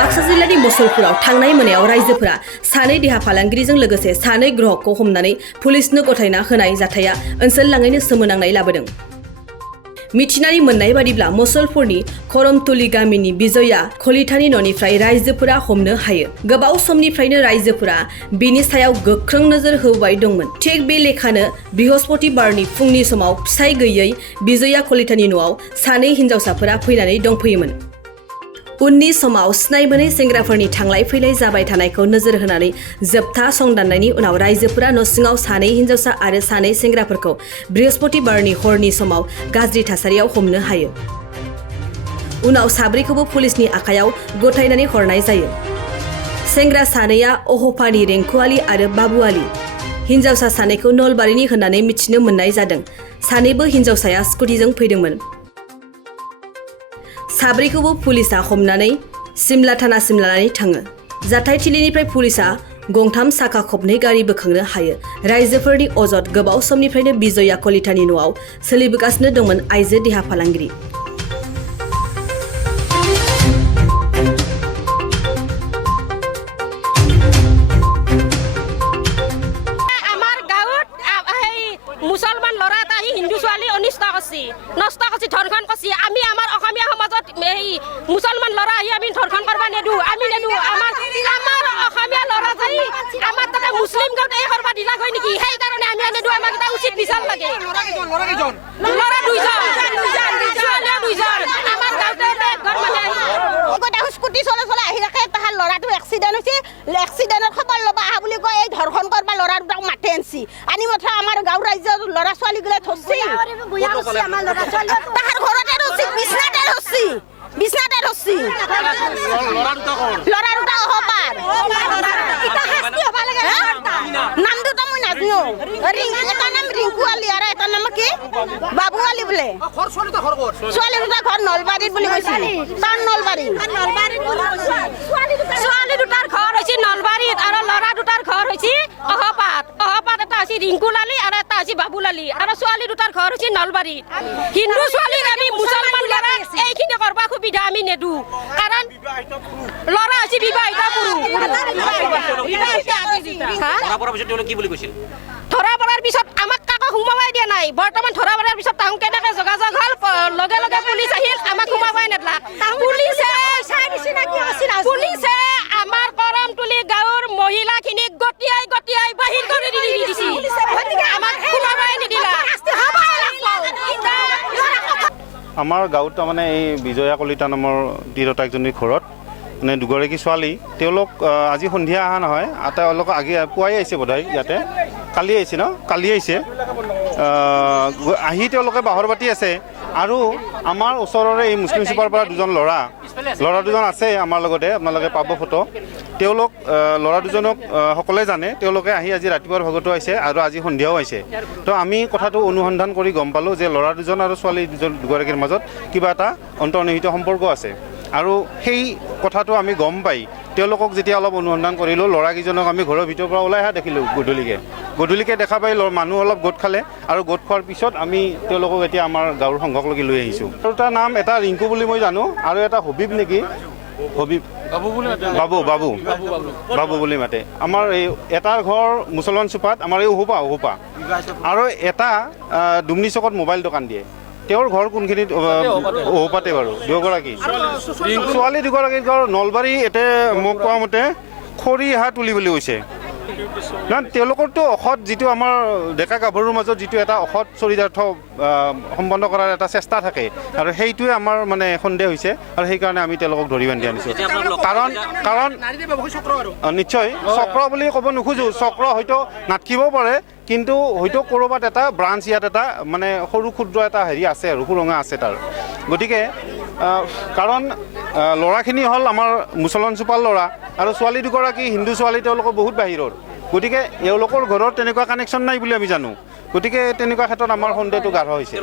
बाक्सा जिल्लानि मुसलपुराव थांनाय मोनायाव रायजोफोरा सानै देहा फालांगिरिजों लोगोसे सानै ग्राहकखौ हमनानै पुलिसनो गथायना होनाय जाथाया ओनसोलनाङैनो सोमोनांनाय लाबोदों। मिथिनानै मोननाय बादिब्ला मुसलपुरनि खरमतुलि गामिनि बिजया कलितानि न'निफ्राय रायजोफोरा हमनो हायो। गोबाव समनिफ्रायनो रायजोफोरा बिनि सायाव गोख्रों नोजोर होबाय दंमोन। थिग बे लेखानो बृहस्पतिबारनि फुंनि समाव फिसाय गैयै बिजया कलितानि न'आव सानै हिनजावसाफोरा फैनानै दंफैयोमोन। उननि समाव सिनायमोनै सेंग्राफोरनि थांलाय फैलाय जाबाय थानायखौ नोजोर होनानै जोबथा संदाननायनि उनाव रायजोफोरा न'सिङाव सानै हिनजावसा आरो सानै सेंग्राफोरखौ बृहस्पतिबारनि हरनि समाव गाज्रि थासारियाव हमनो हायो। उनाव साब्रैखौबो पुलिसनि आखायाव गथायनानै हरनाय जायो। सेंग्रा सानैया अहपानि रेंकुआलि आरो बाबुआलि, हिनजावसा सानैखौ नलबारिनि होननानै मिथिनो मोननाय जादों। सानैबो हिनजावसाया स्कुटिजों फैदोंमोन। साब्रैखौबो पुलिसा हमनानै सिमला थानासिम लानानै थाङो। जाथायथिलिनिफ्राय पुलिसा गंथाम साखा खबनै गारि बोखांनो हायो। रायजोफोरनि अजद गोबाव समनिफ्रायनो बिजया कलितानि न'आव सोलिबोगासिनो दंमोन आइजो देहा फालांगिरि। মুছলমান ল'ৰা এটা আহি হিন্দু ছোৱালী অনিষ্ট কৰিছে, নষ্ট কৰিছে, ধৰ্ষণ কৰিছে। আমি আমাৰ অসমীয়া সমাজত এই মুছলমান ল'ৰা আহি আমি ধৰ্ষণ কৰিব নেদো, আমি নেদো। আমাৰ অসমীয়া ল'ৰা যাই আমাৰ তাতে মুছলিম গাঁৱত এই কৰিব দিলা হয় নেকি? সেইকাৰণে আমি নেদো। আমাক এটা উচিত বিচাৰ লাগে। ল'ৰা দুইজন, ছোৱালী দুইজন। আমাৰ গাঁৱতে স্কুটি চলাই চলাই আহি থাকে, তাহাৰ ল'ৰাটো এক্সিডেণ্ট হৈছে। এক্সিডেণ্টৰ খবৰ ল'বা আহা বুলি কয়, এই ধৰ্ষণ কৰিব ল'ৰা দুটাক মাতি আনছি। আনি মাথা আমাৰ গাঁৱৰ ৰাইজৰ ল'ৰা ছোৱালীগিলা থৈছি। তাহাৰ ঘৰতে ৰছি, বিছনাতে ৰছি, বিছনাতে ৰছি। ল'ৰা দুটা অহপাৰ। নাম দুটা মই নাজানো। এটা নাম ৰিংকুৱালি আৰু এটা নাম কি বাবুৱালি বোলে। ছোৱালী দুটা ঘৰ নলবাৰীত বুলি কৈছে। তাৰ নলবাৰী। ছোৱালী দুটাৰ ঘৰ হৈছে নলবাৰীত আৰু ল'ৰা দুটাৰ ঘৰ হৈছে অহপাত। অহপাত এটা হৈছে ৰিংকুলালি আৰু এটা হৈছে বাবুলালি আৰু ছোৱালী দুটাৰ ঘৰ হৈছে নলবাৰীত। হিন্দু ছোৱালীক আমি মুছলমান ল'ৰা এইখিনি কৰিব সুবিধা আমি নেদো, কাৰণ ল'ৰা হৈছে বিবাহিত পুৰুষ। ধৰা পৰাৰ পিছত আমাক কাকো সোমাবাই দিয়া নাই। বৰ্তমান ধৰা পৰাৰ পিছত তাহোঁ কেনেকে যোগাযোগ হ'ল, লগে লগে পুলিচ আহিল, আমাক সোমাবাই নেদলা। পুলিচে আমাৰ কৰমতুলি গাঁৱৰ মহিলাখিনিক গটিয়াই গটিয়াই বাহিৰ কৰি দিছে। আমাক সোমাবাই নিদিলা। আমাৰ গাঁৱত তাৰমানে এই বিজয়া কলিতা নামৰ তিৰোতাকজনীৰ ঘৰত মানে দুগৰাকী ছোৱালী, তেওঁলোক আজি সন্ধিয়া অহা নহয়, তেওঁলোক পুৱাই আহিছে বোধহয় ইয়াতে। কালি আহিছে ন? কালি আহিছে। আহি তেওঁলোকে বাহৰ বাতি আছে আৰু আমাৰ ওচৰৰে এই মুছলিম চুপাৰ পৰা ল'ৰা দুজন আছে আমাৰ লগতে, আপোনালোকে পাব ফটো। তেওঁলোক ল'ৰা দুজনক সকলোৱে জানে। তেওঁলোকে আহি আজি ৰাতিপুৱাৰ ভাগতো আহিছে আৰু আজি সন্ধিয়াও আহিছে। তো আমি কথাটো অনুসন্ধান কৰি গম পালোঁ যে ল'ৰা দুজন আৰু ছোৱালী দুগৰাকীৰ মাজত কিবা এটা অন্তৰ্নিহিত সম্পৰ্ক আছে। আৰু সেই কথাটো আমি গম পাই তেওঁলোকক যেতিয়া অলপ অনুসন্ধান কৰিলোঁ, ল'ৰাকেইজনক আমি ঘৰৰ ভিতৰৰ পৰা ওলাই অহা দেখিলোঁ গধূলিকে দেখা পাই মানুহ অলপ গোট খালে আৰু গোট খোৱাৰ পিছত আমি তেওঁলোকক এতিয়া আমাৰ গাঁৱৰ সংঘকলৈকে লৈ আহিছোঁ। দুটাৰ নাম, এটা ৰিংকু বুলি মই জানো আৰু এটা হবিব নেকি, হবিব বাবু বুলি মাতে। আমাৰ এই এটাৰ ঘৰ মুছলমান চুপাত, আমাৰ এই অহোপা আৰু এটা ডুমনি চকত মোবাইল দোকান দিয়ে। তেওঁৰ ঘৰ কোনখিনিত? অহোপাতে বাৰু। দুগৰাকী ছোৱালী, দুগৰাকীৰ ঘৰ নলবাৰী। এতে মোক কোৱা মতে খৰিহা তুলি বুলি কৈছে। নহয়, তেওঁলোকৰতো অসৎ যিটো আমাৰ ডেকা গাভৰুৰ মাজত যিটো এটা অসৎ চৰিতাৰ্থ সম্পন্ন কৰাৰ এটা চেষ্টা থাকে, আৰু সেইটোৱে আমাৰ মানে সন্দেহ হৈছে আৰু সেইকাৰণে আমি তেওঁলোকক ধৰি বান্ধি আনিছোঁ। কাৰণ নিশ্চয় চক্ৰ বুলি ক'ব নোখোজোঁ, চক্ৰ হয়তো নাথাকিবও পাৰে, কিন্তু হয়তো ক'ৰবাত এটা ব্ৰাঞ্চ ইয়াত এটা মানে সৰু ক্ষুদ্ৰ এটা হেৰি আছে আৰু সুৰঙা আছে তাৰ। গতিকে কাৰণ ল'ৰাখিনি হ'ল আমাৰ মুছলমান চুপাৰ ল'ৰা আৰু ছোৱালী দুগৰাকী হিন্দু ছোৱালী, তেওঁলোকৰ বহুত বাহিৰৰ। গতিকে এওঁলোকৰ ঘৰত তেনেকুৱা কানেকশ্যন নাই বুলি আমি জানো। গতিকে তেনেকুৱা ক্ষেত্ৰত আমাৰ সন্দেহটো গাঢ় হৈছে।